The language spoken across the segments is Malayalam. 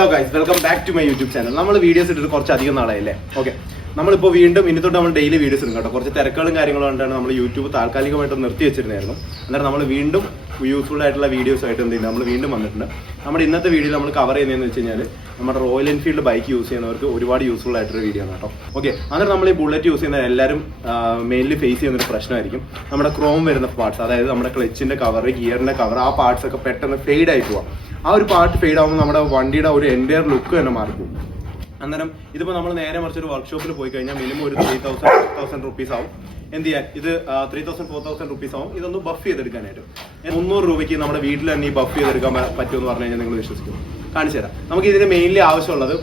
Hello guys welcome back to my YouTube channel നമ്മൾ വീഡിയോസ് ഇട്ടിട്ട് കുറച്ച് അധികം നാളായില്ലേ? ഓക്കെ നമ്മളിപ്പോൾ വീണ്ടും ഇനി തൊട്ട് നമ്മൾ ഡെയിലി വീഡിയോസ് ഇടും കേട്ടോ. കുറച്ച് തിരക്കുകളും കാര്യങ്ങളും കൊണ്ടാണ് നമ്മൾ യൂട്യൂബ് താൽക്കാലികമായിട്ട് നിർത്തി വെച്ചിരുന്നായിരുന്നു അന്നേരം നമ്മൾ വീണ്ടും യൂസ്ഫുൾ ആയിട്ടുള്ള വീഡിയോസ് ആയിട്ട് എന്ത് ചെയ്യുന്നത് നമ്മൾ വീണ്ടും വന്നിട്ടുണ്ട്. നമ്മുടെ ഇന്നത്തെ വീഡിയോയിൽ നമ്മൾ കവർ ചെയ്യുന്നതെന്ന് വെച്ച് കഴിഞ്ഞാൽ നമ്മുടെ റോയൽ എൻഫീൽഡ് ബൈക്ക് യൂസ് ചെയ്യുന്നവർക്ക് ഒരുപാട് യൂസ്ഫുൾ ആയിട്ടൊരു വീഡിയോ ആണ് കേട്ടോ. ഓക്കെ അന്നേരം നമ്മൾ ഈ ബുള്ളറ്റ് യൂസ് ചെയ്യുന്ന എല്ലാവരും മെയിൻലി ഫേസ് ചെയ്യുന്ന ഒരു പ്രശ്നമായിരിക്കും. നമ്മുടെ ക്രോം വരുന്ന പാർട്സ് അതായത് നമ്മുടെ ക്ലച്ചിന്റെ കവർ ഗിയറിന്റെ കവർ ആ പാർട്സ് ഒക്കെ പെട്ടെന്ന് ഫെയ്ഡ് ആയി പോവാം. ആ ഒരു പാർട്ട് ഫെയ്ഡ് ആകുമ്പോൾ നമ്മുടെ വണ്ടിയുടെ ഒരു എന്റയർ ലുക്ക് തന്നെ മാറിപ്പോകും അന്നേരം ഇതിപ്പോൾ നമ്മൾ നേരെ മറിച്ച് ഒരു വർക്ക്ഷോപ്പിൽ പോയി കഴിഞ്ഞാൽ മിനിമം ഒരു ത്രീ തൗസൻഡ് തൗസൻഡ് റുപ്പീസ് ആവും. എന്ത് ചെയ്യാൻ? ഇത് three thousand four thousand rupees ആവും. ഇതൊന്ന് ബഫ് ചെയ്തെടുക്കാനായിട്ട്. മുന്നൂറ് രൂപയ്ക്ക് നമ്മുടെ വീട്ടിൽ തന്നെ ഈ ബഫ് ചെയ്തെടുക്കാൻ പറ്റുമെന്ന് പറഞ്ഞു കഴിഞ്ഞാൽ നിങ്ങൾ വിശ്വസിക്കും. കാണിച്ചു തരാം. നമുക്ക് ഇതിന് മെയിൻലി ആവശ്യമുള്ളത്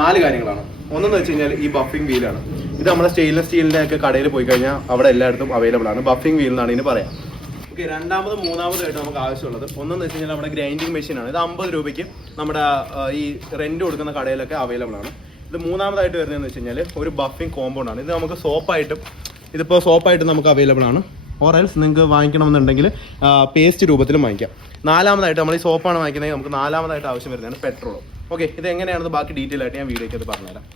നാല് കാര്യങ്ങളാണ്. ഒന്നെന്ന് വെച്ച് കഴിഞ്ഞാൽ ഈ ബഫിംഗ് വീലാണ് ഇത് നമ്മുടെ സ്റ്റെയിൻലെസ് സ്റ്റീലിന്റെ ഒക്കെ കടയിൽ പോയി കഴിഞ്ഞാൽ അവിടെ എല്ലായിടത്തും അവൈലബിൾ ആണ്. ബഫിംഗ് വീൽ എന്നാണ് ഇതിന് പറയാം. ഓക്കെ രണ്ടാമത് മൂന്നാമതായിട്ട് നമുക്ക് ആവശ്യമുള്ളത്. ഒന്നെന്ന് വെച്ച് കഴിഞ്ഞാൽ നമ്മുടെ ഗ്രൈൻഡിങ് മെഷീനാണ് ഇത് അമ്പത് രൂപയ്ക്ക് നമ്മുടെ ഈ റെന്റ് കൊടുക്കുന്ന കടയിലൊക്കെ അവൈലബിൾ ആണ്. ഇത് മൂന്നാമതായിട്ട് വരുന്നതെന്ന് വെച്ച് കഴിഞ്ഞാൽ ഒരു ബഫിംഗ് കോമ്പൗണ്ട് ആണ്. ഇത് നമുക്ക് സോപ്പായിട്ടും ഇതിപ്പോൾ സോപ്പായിട്ടും നമുക്ക് അവൈലബിൾ ആണ്. ഓറൽസ് നിങ്ങൾക്ക് വാങ്ങിക്കണമെന്നുണ്ടെങ്കിൽ പേസ്റ്റ് രൂപത്തിലും വാങ്ങിക്കാം. നാലാമതായിട്ട് നമ്മൾ ഈ സോപ്പാണ് വാങ്ങിക്കുന്നത് നമുക്ക് നാലാമതായിട്ട് ആവശ്യം വരുന്നതാണ് പെട്രോൾ ഓക്കെ ഇത് എങ്ങനെയാണെന്ന് ബാക്കി ഡീറ്റെയിൽ ആയിട്ട് ഞാൻ വീഡിയോയ്ക്ക് അത് പറഞ്ഞുതരാം.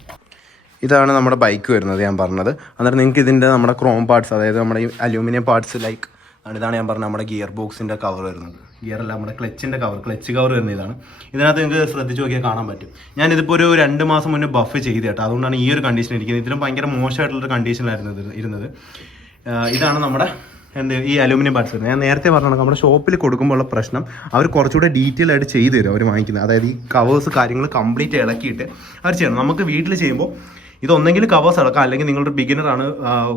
ഇതാണ് നമ്മുടെ ബൈക്ക് വരുന്നത് ഞാൻ പറഞ്ഞത്. അന്നേരം നിങ്ങൾക്ക് ഇതിന്റെ നമ്മുടെ ക്രോം പാർട്സ് അതായത് നമ്മുടെ ഈ അലൂമിനിയം പാർട്സ് ലൈക്ക് ഇതാണ് ഞാൻ പറഞ്ഞ നമ്മുടെ ഗിയർ ബോക്സിന്റെ കവർ വരുന്നത്. ഗിയർ അല്ല നമ്മുടെ ക്ലച്ചിന്റെ കവർ ക്ലച്ച് കവർ വരുന്ന ഇതാണ്. ഇതിനകത്ത് നിങ്ങൾക്ക് ശ്രദ്ധിച്ച് നോക്കിയാൽ കാണാൻ പറ്റും. ഞാനിതിപ്പോൾ ഒരു രണ്ട് മാസം മുന്നേ ബഫ് ചെയ്ത് കേട്ടോ. അതുകൊണ്ടാണ് ഈ ഒരു കണ്ടീഷൻ ഇരിക്കുന്നത്. ഇതിലും ഭയങ്കര മോശമായിട്ടുള്ളൊരു കണ്ടീഷനിലായിരുന്നു ഇരുന്നത്. ഇതാണ് നമ്മുടെ എന്ത് ഈ അലൂമിനിയം പാർട്സ് വരുന്നത്. ഞാൻ നേരത്തെ പറഞ്ഞ നമ്മുടെ ഷോപ്പിൽ കൊടുക്കുമ്പോൾ ഉള്ള പ്രശ്നം അവർ കുറച്ചുകൂടെ ഡീറ്റെയിൽ ആയിട്ട് ചെയ്തു തരും അവർ വാങ്ങിക്കുന്നത്. അതായത് ഈ കവേഴ്സ് കാര്യങ്ങൾ കംപ്ലീറ്റ് ഇളക്കിയിട്ട് അവർ ചെയ്യണം. നമുക്ക് വീട്ടിൽ ചെയ്യുമ്പോൾ ഇതൊന്നെങ്കിൽ കവേഴ്സ് അടക്കാം അല്ലെങ്കിൽ നിങ്ങളൊരു ബിഗിനറാണ്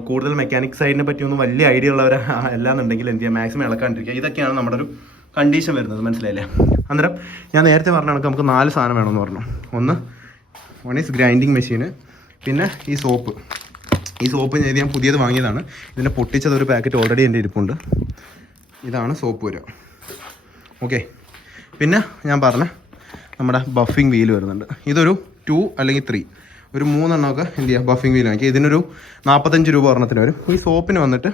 കൂടുതൽ മെക്കാനിക് സൈഡിനെ പറ്റിയൊന്നും വലിയ ഐഡിയ ഉള്ളവർ അല്ലാന്നുണ്ടെങ്കിൽ എന്ത് ചെയ്യുക മാക്സിമം ഇളക്കാണ്ടിരിക്കുക. ഇതൊക്കെയാണ് നമ്മുടെ ഒരു കണ്ടീഷൻ വരുന്നത്. മനസ്സിലായില്ലേ? അന്നേരം ഞാൻ നേരത്തെ പറഞ്ഞ കണക്ക് നമുക്ക് നാല് സാധനം വേണമെന്ന് പറഞ്ഞു. ഒന്ന് വൺ ഈസ് ഗ്രൈൻഡിങ് മെഷീന് പിന്നെ ഈ സോപ്പ് ഈ സോപ്പ് ഞാൻ ഞാൻ പുതിയത് വാങ്ങിയതാണ്. ഇതിന്റെ പൊട്ടിച്ചത് ഒരു പാക്കറ്റ് ഓൾറെഡി എന്റെ ഇരിപ്പുണ്ട്. ഇതാണ് സോപ്പ് വരിക. ഓക്കെ പിന്നെ ഞാൻ പറഞ്ഞ നമ്മുടെ ബഫിംഗ് വീൽ വരുന്നുണ്ട്. ഇതൊരു ടു അല്ലെങ്കിൽ ത്രീ ഒരു മൂന്നെണ്ണമൊക്കെ എന്ത് ചെയ്യുക ബഫിംഗ് വീൽ വാങ്ങിക്കുക ഇതിനൊരു നാൽപ്പത്തഞ്ച് രൂപ ഒരെണ്ണത്തിന് വരും. ഈ സോപ്പിന് വന്നിട്ട്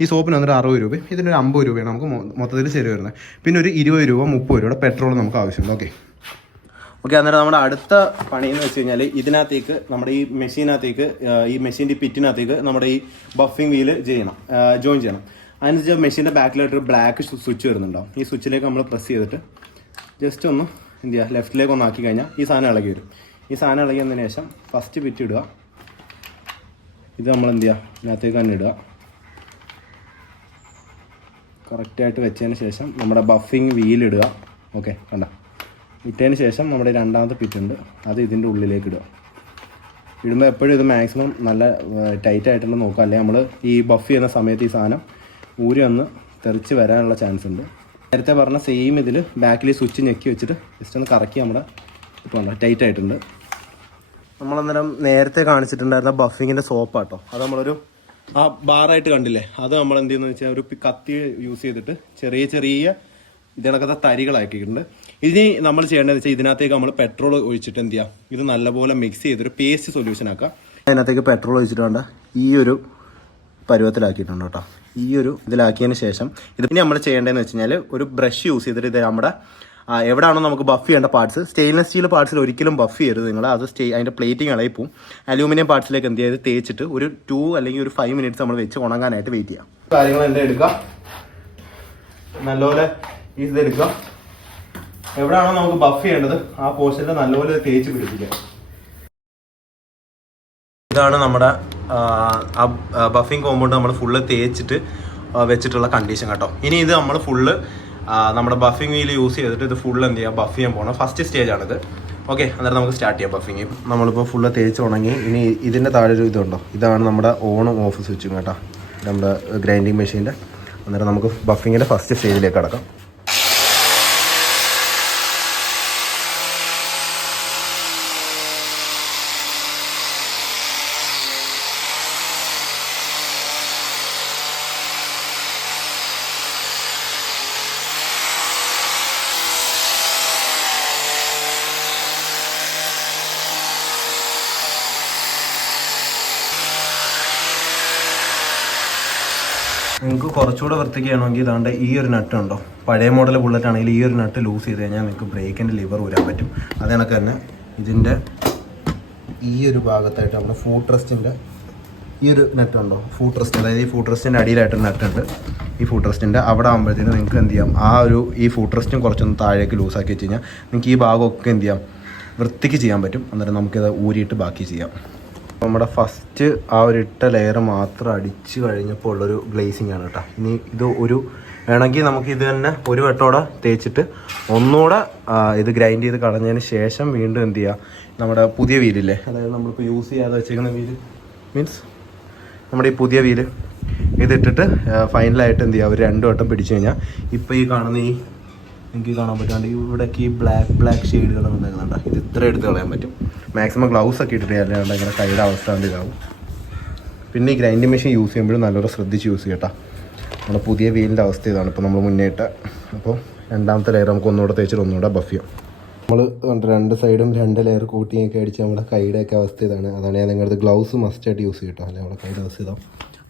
ഈ സോപ്പിന് വന്നിട്ട് അറുപത് രൂപ ഇതിനൊരു അമ്പത് രൂപയാണ് നമുക്ക് മൊത്തത്തിൽ ശരി വരുന്നത്. പിന്നെ ഒരു ഇരുപത് രൂപ മുപ്പത് രൂപയുടെ പെട്രോൾ നമുക്ക് ആവശ്യമുണ്ട്. ഓക്കെ ഓക്കെ അന്നേരം നമ്മുടെ അടുത്ത പണി എന്ന് വെച്ച് കഴിഞ്ഞാൽ ഇതിനകത്തേക്ക് നമ്മുടെ ഈ മെഷീനകത്തേക്ക് ഈ മെഷീന്റെ പിറ്റിനകത്തേക്ക് നമ്മുടെ ഈ ബഫിംഗ് വീൽ ചെയ്യണം. ജോയിൻ ചെയ്യണം. അതിനനുസരിച്ച് മെഷീന്റെ ബാക്കിലായിട്ട് ഒരു ബ്ലാക്ക് സ്വിച്ച് വരുന്നുണ്ടാവും ഈ സ്വിച്ചിലേക്ക് നമ്മൾ പ്രസ് ചെയ്തിട്ട് ജസ്റ്റ് ഒന്ന് എന്ത് ചെയ്യുക ലെഫ്റ്റിലേക്ക് ഒന്ന് ആക്കി കഴിഞ്ഞാൽ ഈ സാധനം ഇളകി വരും. ഈ സാധനം ഇളകി വന്നതിന് ശേഷം ഫസ്റ്റ് പിറ്റ് ഇടുക. ഇത് നമ്മൾ എന്ത് ചെയ്യുക ഇതിനകത്തേക്ക് തന്നെ ഇടുക. കറക്റ്റായിട്ട് വെച്ചതിന് ശേഷം നമ്മുടെ ബഫിങ് വീലിടുക ഓക്കെ കണ്ട. ഇട്ടതിന് ശേഷം നമ്മുടെ രണ്ടാമത്തെ പിറ്റുണ്ട് അത് ഇതിന്റെ ഉള്ളിലേക്ക് ഇടുക. ഇടുമ്പോൾ എപ്പോഴും ഇത് മാക്സിമം നല്ല ടൈറ്റ് ആയിട്ടുള്ള നോക്കുക. അല്ലെങ്കിൽ നമ്മൾ ഈ ബഫ് ചെയ്യുന്ന സമയത്ത് ഈ സാധനം ഊരി ഒന്ന് തെറിച്ച് വരാനുള്ള ചാൻസ് ഉണ്ട്. നേരത്തെ പറഞ്ഞ സെയിം ഇതിൽ ബാക്കിൽ സ്വിച്ച് ഞെക്കി വെച്ചിട്ട് ജസ്റ്റ് ഒന്ന് കറക്കി നമ്മുടെ ഇപ്പോൾ ടൈറ്റ് ആയിട്ടുണ്ട്. നമ്മളന്നേരം നേരത്തെ കാണിച്ചിട്ടുണ്ടായിരുന്ന ബഫിങ്ങിന്റെ സോപ്പാട്ടോ. അത് നമ്മളൊരു ആ ബാറായിട്ട് കണ്ടില്ലേ? അത് നമ്മൾ എന്ത് ചെയ്യുന്നത് വെച്ചാൽ ഒരു കത്തി യൂസ് ചെയ്തിട്ട് ചെറിയ ചെറിയ ഇതിനകത്തെ തരികളാക്കിയിട്ടുണ്ട്. ഇനി നമ്മൾ ചെയ്യേണ്ടതെന്ന് വെച്ചാൽ ഇതിനകത്തേക്ക് നമ്മൾ പെട്രോൾ ഒഴിച്ചിട്ട് എന്ത് ചെയ്യാം ഇത് നല്ലപോലെ മിക്സ് ചെയ്തൊരു പേസ്റ്റ് സൊല്യൂഷൻ ആക്കാം. അതിനകത്തേക്ക് പെട്രോൾ ഒഴിച്ചിട്ടുണ്ട് ഈ ഒരു പരുവത്തിലാക്കിയിട്ടുണ്ട് കേട്ടോ. ഈ ഒരു ഇതിലാക്കിയതിന് ശേഷം ഇത് പിന്നെ നമ്മൾ ചെയ്യേണ്ടതെന്ന് വെച്ച് കഴിഞ്ഞാൽ ഒരു ബ്രഷ് യൂസ് ചെയ്തിട്ട് ഇത് നമ്മുടെ എവിടെയാണോ നമുക്ക് ബഫ് ചെയ്യേണ്ട പാർട്സ് സ്റ്റെയിൻലെസ് സ്റ്റീൽ പാർട്സിൽ ഒരിക്കലും ബഫ് ചെയ്യരുത് നിങ്ങൾ അത് സ്റ്റേ അതിന്റെ പ്ലേറ്റിംഗ് ഇളകി പോവും. അലൂമിനിയം പാർട്സിലേക്ക് എന്ത് ചെയ്ത് തേച്ചിട്ട് ഒരു ടു അല്ലെങ്കിൽ ഒരു ഫൈവ് മിനിറ്റ്സ് നമ്മൾ വെച്ച് ഉണങ്ങാനായിട്ട് വെയിറ്റ് ചെയ്യാം. കാര്യങ്ങൾ എന്താ എടുക്കാം നല്ലപോലെ ഇത് എടുക്കാം എവിടെയാണോ നമുക്ക് ബഫ് ചെയ്യേണ്ടത് ആ പോർഷനിൽ നല്ലപോലെ തേച്ച് പിടിപ്പിക്കുക ഇതാണ് നമ്മുടെ ബഫിങ് കോമ്പൗണ്ട് നമ്മൾ ഫുള്ള് തേച്ചിട്ട് വെച്ചിട്ടുള്ള കണ്ടീഷൻ കേട്ടോ. ഇനി ഇത് നമ്മൾ ഫുള്ള് നമ്മുടെ ബഫിംഗ് വീൽ യൂസ് ചെയ്തിട്ട് ഇത് ഫുൾ എന്ത് ചെയ്യുക ബഫ് ചെയ്യാൻ പോകണം ഫസ്റ്റ് സ്റ്റേജ് ആണിത്. ഓക്കെ അന്നേരം നമുക്ക് സ്റ്റാർട്ട് ചെയ്യാം ബഫിംഗ് നമ്മളിപ്പോൾ ഫുള്ള് തേച്ച് ഉണങ്ങി ഇനി ഇതിന്റെ താഴെ ഒരു ഇതുണ്ടോ? ഇതാണ് നമ്മുടെ ഓണും ഓഫ് സ്വിച്ചും കേട്ടോ. നമ്മുടെ ഗ്രൈൻഡിങ് മെഷീന്റെ അന്നേരം നമുക്ക് ബഫിങ്ങിന്റെ ഫസ്റ്റ് സ്റ്റേജിലേക്ക് കടക്കാം. കുറച്ചുകൂടെ വൃത്തിക്കുകയാണെങ്കിൽ ഇതാണ്ട് ഈ ഒരു നട്ട് ഉണ്ടോ? പഴയ മോഡൽ ബുള്ളറ്റ് ആണെങ്കിൽ ഈ ഒരു നട്ട് ലൂസ് ചെയ്ത് കഴിഞ്ഞാൽ നിങ്ങൾക്ക് ബ്രേക്കിന്റെ ലിവർ ഊരാൻ പറ്റും. അത് കണക്ക് തന്നെ ഇതിന്റെ ഈ ഒരു ഭാഗത്തായിട്ട് നമ്മുടെ ഫൂട്ട് റെസ്റ്റിന്റെ ഈ ഒരു നെറ്റ് ഉണ്ടോ? ഫൂട്ട് റെസ്റ്റ് അതായത് ഈ ഫൂട്ട് റെസ്റ്റിന്റെ അടിയിലായിട്ട് ഒരു നെറ്റുണ്ട് ഈ ഫൂട്ട് റെസ്റ്റിന്റെ അവിടെ ആകുമ്പോഴത്തേനും നിങ്ങൾക്ക് എന്ത് ചെയ്യാം? ആ ഒരു ഈ ഫൂട്ട് റെസ്റ്റും കുറച്ചൊന്ന് താഴേക്ക് ലൂസാക്കി വെച്ച് കഴിഞ്ഞാൽ നിങ്ങൾക്ക് ഈ ഭാഗമൊക്കെ എന്ത് ചെയ്യാം? വൃത്തിക്ക് ചെയ്യാൻ പറ്റും. അന്നേരം നമുക്കിത് ഊരിയിട്ട് ബാക്കി ചെയ്യാം. നമ്മുടെ ഫസ്റ്റ് ആ ഒരു ഇട്ട ലെയർ മാത്രം അടിച്ച് കഴിഞ്ഞപ്പോൾ ഉള്ളൊരു ഗ്ലേസിങ് ആണ് കേട്ടോ ഇനി ഇത് ഒരു വേണമെങ്കിൽ നമുക്ക് ഇത് തന്നെ ഒരു വട്ടോടെ തേച്ചിട്ട് ഒന്നുകൂടെ ഇത് ഗ്രൈൻഡ് ചെയ്ത് കളഞ്ഞതിന് ശേഷം വീണ്ടും എന്ത് ചെയ്യുക നമ്മുടെ പുതിയ വീലില്ലേ അതായത് നമ്മളിപ്പോൾ യൂസ് ചെയ്യാതെ വെച്ചേക്കുന്ന വീൽ മീൻസ് നമ്മുടെ ഈ പുതിയ വീൽ ഇതിട്ടിട്ട് ഫൈനലായിട്ട് എന്ത് ചെയ്യുക ഒരു രണ്ട് വട്ടം പിടിച്ചു കഴിഞ്ഞാൽ ഇപ്പോൾ ഈ കാണുന്ന ഈ എനിക്ക് കാണാൻ പറ്റാണ്ട് ഇവിടേക്ക് ഈ ബ്ലാക്ക് ബ്ലാക്ക് ഷെയ്ഡുകൾ വന്നേക്കുന്നുണ്ട് ഇത് ഇത്ര എടുത്ത് കളയാൻ പറ്റും. മാക്സിമം ഗ്ലൗസ് ഒക്കെ ഇട്ടിട്ട് അല്ലാണ്ട് ഇങ്ങനെ കൈയുടെ അവസ്ഥ കൊണ്ട് ഇതാവും. പിന്നെ ഈ ഗ്രൈൻഡിങ് മെഷീൻ യൂസ് ചെയ്യുമ്പോഴും നല്ലോണം ശ്രദ്ധിച്ച് യൂസ് ചെയ്യട്ടാ നമ്മുടെ പുതിയ വീലിന്റെ അവസ്ഥ ഇതാണ്. ഇപ്പോൾ നമ്മൾ മുന്നേറ്റ അപ്പോൾ രണ്ടാമത്തെ ലെയർ നമുക്ക് ഒന്നുകൂടെ തേച്ചിട്ട് ഒന്നുകൂടെ ബഫ് ചെയ്യാം. നമ്മൾ രണ്ട് സൈഡും രണ്ട് ലെയർ കൂട്ടിയൊക്കെ അടിച്ച് നമ്മുടെ കൈയുടെ ഒക്കെ അവസ്ഥ ഇതാണ്. അതാണ് ഞാൻ നിങ്ങളുടെ ഗ്ലൗസ് മസ്റ്റ് ആയിട്ട് യൂസ് ചെയ്യട്ടോ അല്ലെങ്കിൽ നമ്മുടെ കൈയുടെ അവസ്ഥ ഇതാവും.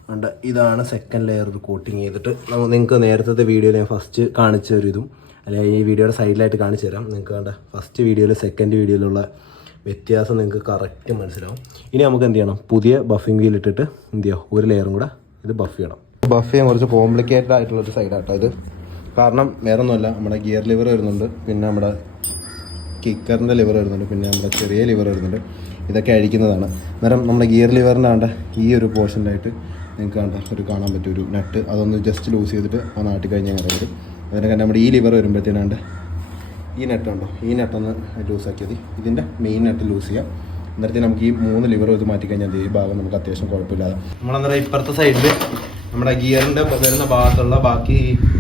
അതുകൊണ്ട് ഇതാണ് സെക്കൻഡ് ലെയർ ഒരു കോട്ടിങ് ചെയ്തിട്ട് നമ്മൾ നിങ്ങൾക്ക് നേരത്തെ വീഡിയോയിൽ ഞാൻ ഫസ്റ്റ് കാണിച്ച ഒരു ഇതും അല്ലെങ്കിൽ ഈ വീഡിയോയുടെ സൈഡിലായിട്ട് കാണിച്ചു തരാം നിങ്ങൾക്ക് വേണ്ട ഫസ്റ്റ് വീഡിയോയിൽ സെക്കൻഡ് വീഡിയോയിലുള്ള വ്യത്യാസം നിങ്ങൾക്ക് കറക്റ്റ് മനസ്സിലാവും. ഇനി നമുക്ക് എന്ത് ചെയ്യണം? പുതിയ ബഫിംഗ് വീൽ ഇട്ടിട്ട് എന്ത് ചെയ്യുക ഒരു ലെയറും കൂടെ ഇത് ബഫ് ചെയ്യണം. ബഫ് ചെയ്യാൻ കുറച്ച് കോംപ്ലിക്കേറ്റഡ് ആയിട്ടുള്ള ഒരു സൈഡാട്ടോ ഇത്. കാരണം വേറെ ഒന്നുമല്ല നമ്മുടെ ഗിയർ ലിവർ വരുന്നുണ്ട് പിന്നെ നമ്മുടെ കിക്കറിന്റെ ലിവർ വരുന്നുണ്ട് പിന്നെ നമ്മുടെ ചെറിയ ലിവർ വരുന്നുണ്ട്. ഇതൊക്കെ അഴിക്കുന്നതാണ്. അന്നേരം നമ്മുടെ ഗിയർ ലിവറിന്റെ ആണ്ട് ഈ ഒരു പോർഷനിലായിട്ട് നിങ്ങൾക്ക് കണ്ട ഒരു കാണാൻ പറ്റും ഒരു നട്ട് അതൊന്ന് ജസ്റ്റ് ലൂസ് ചെയ്തിട്ട് ആ നാട്ടിൽ കഴിഞ്ഞാൽ വരും. അതിനൊക്കെ നമ്മുടെ ഈ ലിവർ വരുമ്പോഴത്തേനാണ്ട് ഈ നെറ്റ് ഉണ്ടോ ഈ നെട്ടൊന്ന് ലൂസാക്കിയത് ഇതിന്റെ മെയിൻ നെറ്റ് ലൂസ് ചെയ്യാം. എന്നിട്ട് നമുക്ക് ഈ മൂന്ന് ലിവർ ഇത് മാറ്റി കഴിഞ്ഞാൽ ഈ ഭാഗം നമുക്ക് അത്യാവശ്യം കുഴപ്പമില്ലാതെ. നമ്മളന്നേരം ഇപ്പുറത്തെ സൈഡിൽ നമ്മുടെ ഗിയറിന്റെ വരുന്ന ഭാഗത്തുള്ള ബാക്കി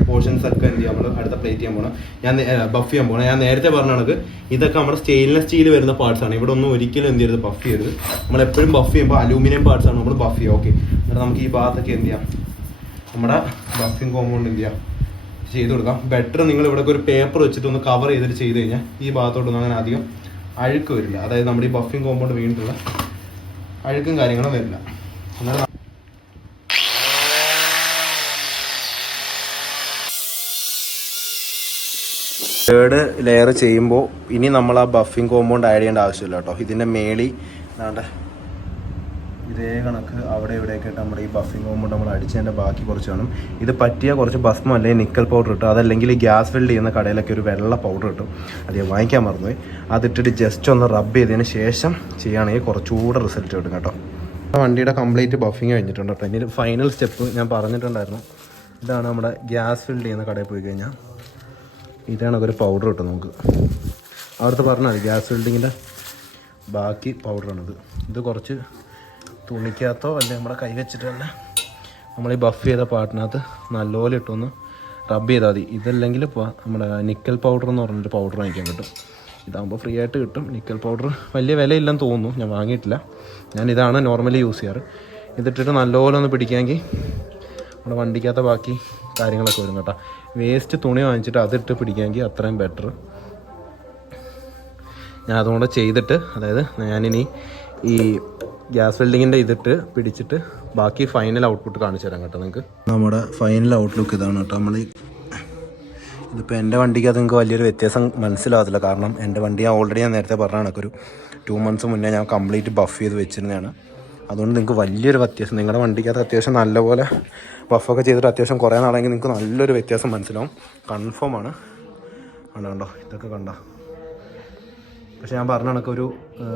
പോർഷൻസ് ഒക്കെ എന്ത് ചെയ്യാം? നമ്മൾ അടുത്ത പ്ലേറ്റ് ചെയ്യാൻ പോകണം ഞാൻ ബഫ് ചെയ്യാൻ പോകണം ഞാൻ നേരത്തെ പറഞ്ഞ കണക്ക് ഇതൊക്കെ നമ്മുടെ സ്റ്റെയിൻലെസ് സ്റ്റീൽ വരുന്ന പാർട്സ് ആണ്. ഇവിടെ ഒന്നും ഒരിക്കലും എന്ത് ചെയ്യരുത് ബഫ് ചെയ്യരുത്. നമ്മൾ എപ്പോഴും ബഫ് ചെയ്യുമ്പോൾ അലൂമിനിയം പാർട്സ് ആണ് നമ്മൾ ബഫ് ചെയ്യുക. ഓക്കെ എന്നിട്ട് നമുക്ക് ഈ ഭാഗത്തൊക്കെ എന്ത് ചെയ്യാം? നമ്മുടെ ബഫിങ് കോമ്പൗണ്ട് എന്ത് ചെയ്യാം? ചെയ്ത് കൊടുക്കാം. ബെറ്റർ നിങ്ങൾ ഇവിടെ ഒരു പേപ്പർ വെച്ചിട്ട് ഒന്ന് കവർ ചെയ്തിട്ട് ചെയ്ത് കഴിഞ്ഞാൽ ഈ ഭാഗത്തോട്ടൊന്നും അങ്ങനെ അധികം അഴുക്ക് വരില്ല. അതായത് നമ്മുടെ ഈ ബഫിംഗ് കോമ്പൗണ്ട് വീണിട്ടുള്ള അഴുക്കും കാര്യങ്ങളും വരില്ല. എന്നാൽ തേർഡ് ലെയർ ചെയ്യുമ്പോൾ ഇനി നമ്മൾ ആ ബഫിംഗ് കോമ്പൗണ്ട് ആഡ് ചെയ്യേണ്ട ആവശ്യമില്ല കേട്ടോ. ഇതിന്റെ മേളി എന്താണ്ട് ഇതേ കണക്ക് അവിടെ ഇവിടെയൊക്കെ ഇട്ട് നമ്മുടെ ഈ ബഫിംഗ് കൊണ്ട് നമ്മൾ അടിച്ചതിന്റെ ബാക്കി കുറച്ച് കാണും ഇത് പറ്റിയ കുറച്ച് ഭസ്മം അല്ലെങ്കിൽ നിക്കൽ പൗഡർ ഇട്ടും. അതല്ലെങ്കിൽ ഗ്യാസ് ഫിൽഡ് ചെയ്യുന്ന കടയിലൊക്കെ ഒരു വെള്ള പൗഡർ ഇട്ടു. അത് വാങ്ങിക്കാൻ മറന്നുപോയി. അതിട്ടിട്ട് ജസ്റ്റ് ഒന്ന് റബ്ബ് ചെയ്തതിന് ശേഷം ചെയ്യുകയാണെങ്കിൽ കുറച്ചുകൂടെ റിസൾട്ട് കിട്ടും കേട്ടോ. വണ്ടിയുടെ കംപ്ലീറ്റ് ബഫിങ് കഴിഞ്ഞിട്ടുണ്ട് കേട്ടോ. ഇനി ഫൈനൽ സ്റ്റെപ്പ് ഞാൻ പറഞ്ഞിട്ടുണ്ടായിരുന്നു. ഇതാണ് നമ്മുടെ ഗ്യാസ് ഫിൽഡ് ചെയ്യുന്ന കടയിൽ പോയി കഴിഞ്ഞാൽ ഇതാണ് ഒരു പൗഡർ കിട്ടും നമുക്ക്. അവിടുത്തെ പറഞ്ഞാൽ ഗ്യാസ് ഫിൽഡിങ്ങിന്റെ ബാക്കി പൗഡറാണിത് ഇത് കുറച്ച് തുണിക്കകത്തോ അല്ലെങ്കിൽ നമ്മുടെ കൈ വെച്ചിട്ട് തന്നെ നമ്മൾ ഈ ബഫ് ചെയ്ത പാട്ടിനകത്ത് നല്ലപോലെ ഇട്ടൊന്ന് റബ്ബ് ചെയ്താൽ മതി. ഇതല്ലെങ്കിൽ നമ്മുടെ നിക്കൽ പൗഡർ എന്ന് പറഞ്ഞൊരു പൗഡർ വാങ്ങിക്കാൻ കിട്ടും. ഇതാകുമ്പോൾ ഫ്രീ ആയിട്ട് കിട്ടും. നിക്കൽ പൗഡർ വലിയ വിലയില്ലെന്ന് തോന്നുന്നു. ഞാൻ വാങ്ങിയിട്ടില്ല. ഞാൻ ഇതാണ് നോർമലി യൂസ് ചെയ്യാറ്. ഇതിട്ടിട്ട് നല്ലപോലെ ഒന്ന് പിടിക്കാമെങ്കിൽ നമ്മുടെ വണ്ടിക്കകത്ത ബാക്കി കാര്യങ്ങളൊക്കെ വരും കേട്ടോ. വേസ്റ്റ് തുണി വാങ്ങിച്ചിട്ട് അതിട്ട് പിടിക്കാമെങ്കിൽ അത്രയും ബെറ്റർ ഞാൻ അതുകൊണ്ട് ചെയ്തിട്ട് അതായത് ഞാനിനി ഈ ഗ്യാസ് വെൽഡിങ്ങിന്റെ ഇതിട്ട് പിടിച്ചിട്ട് ബാക്കി ഫൈനൽ ഔട്ട്പുട്ട് കാണിച്ചു തരാം കേട്ടോ നിങ്ങൾക്ക് നമ്മുടെ ഫൈനൽ ഔട്ട്ലുക്ക് ഇതാണ് കേട്ടോ. നമ്മൾ ഇതിപ്പോൾ എന്റെ വണ്ടിക്ക് അത് നിങ്ങൾക്ക് വലിയൊരു വ്യത്യാസം മനസ്സിലാകത്തില്ല. കാരണം എന്റെ വണ്ടി ഞാൻ ഓൾറെഡി ഞാൻ നേരത്തെ പറഞ്ഞ കണക്കൊരു ടു മന്ത്സ് മുന്നേ ഞാൻ കംപ്ലീറ്റ് ബഫ് ചെയ്ത് വെച്ചിരുന്നതാണ്. അതുകൊണ്ട് നിങ്ങൾക്ക് വലിയൊരു വ്യത്യാസം നിങ്ങളുടെ വണ്ടിക്കകത്ത് അത്യാവശ്യം നല്ലപോലെ ബഫൊക്കെ ചെയ്തിട്ട് അത്യാവശ്യം കുറേ നാളെങ്കിൽ നിങ്ങൾക്ക് നല്ലൊരു വ്യത്യാസം മനസ്സിലാവും. കൺഫേം ആണ്. കണ്ടോ കണ്ടോ? ഇതൊക്കെ കണ്ടോ? പക്ഷേ ഞാൻ പറഞ്ഞ കണക്ക് ഒരു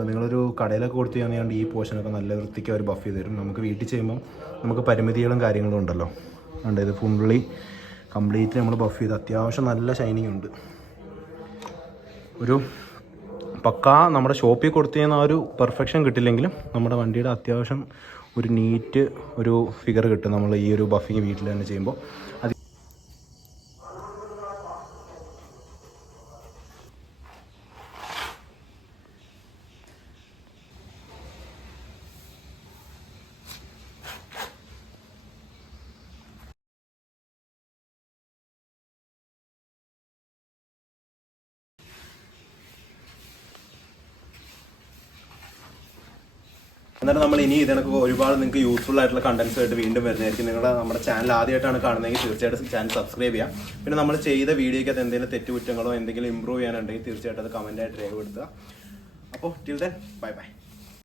നിങ്ങളൊരു കടയിലൊക്കെ കൊടുത്തു കഴിഞ്ഞാൽ ഈ പോർഷനൊക്കെ നല്ല വൃത്തിക്ക് അവർ ബഫ് ചെയ്ത് തരും നമുക്ക് വീട്ടിൽ ചെയ്യുമ്പോൾ നമുക്ക് പരിമിതികളും കാര്യങ്ങളും ഉണ്ടല്ലോ. ഉണ്ട് ഇത് ഫുള്ളി കംപ്ലീറ്റ് നമ്മൾ ബഫ് ചെയ്ത് അത്യാവശ്യം നല്ല ഷൈനിങ് ഉണ്ട്. ഒരു പക്കാ നമ്മുടെ ഷോപ്പിൽ കൊടുത്തു കഴിഞ്ഞാൽ ഒരു പെർഫെക്ഷൻ കിട്ടില്ലെങ്കിലും നമ്മുടെ വണ്ടിയുടെ അത്യാവശ്യം ഒരു നീറ്റ് ഒരു ഫിഗർ കിട്ടും. നമ്മൾ ഈ ഒരു ബഫിങ് വീട്ടിൽ തന്നെ ചെയ്യുമ്പോൾ അത് എന്നിട്ട് നമ്മൾ ഇനി ഇതിനൊക്കെ ഒരുപാട് നിങ്ങൾക്ക് യൂസ്ഫുൾ ആയിട്ടുള്ള കണ്ടന്റ്സ് ആയിട്ട് വീണ്ടും വരുന്നതായിരിക്കും. നിങ്ങളുടെ നമ്മുടെ ചാനൽ ആദ്യമായിട്ടാണ് കാണുന്നതെങ്കിൽ തീർച്ചയായിട്ടും ചാനൽ സബ്സ്ക്രൈബ് ചെയ്യാം പിന്നെ നമ്മൾ ചെയ്ത വീഡിയോയ്ക്ക് എന്തെങ്കിലും തെറ്റുകുറ്റങ്ങളോ എന്തെങ്കിലും ഇമ്പ്രൂവ് ചെയ്യാനുണ്ടെങ്കിൽ തീർച്ചയായിട്ടും അത് കമന്റ് ആയിട്ട് രേഖപ്പെടുത്തുക. അപ്പോൾ ടിൽ ദെൻ ബൈ ബൈ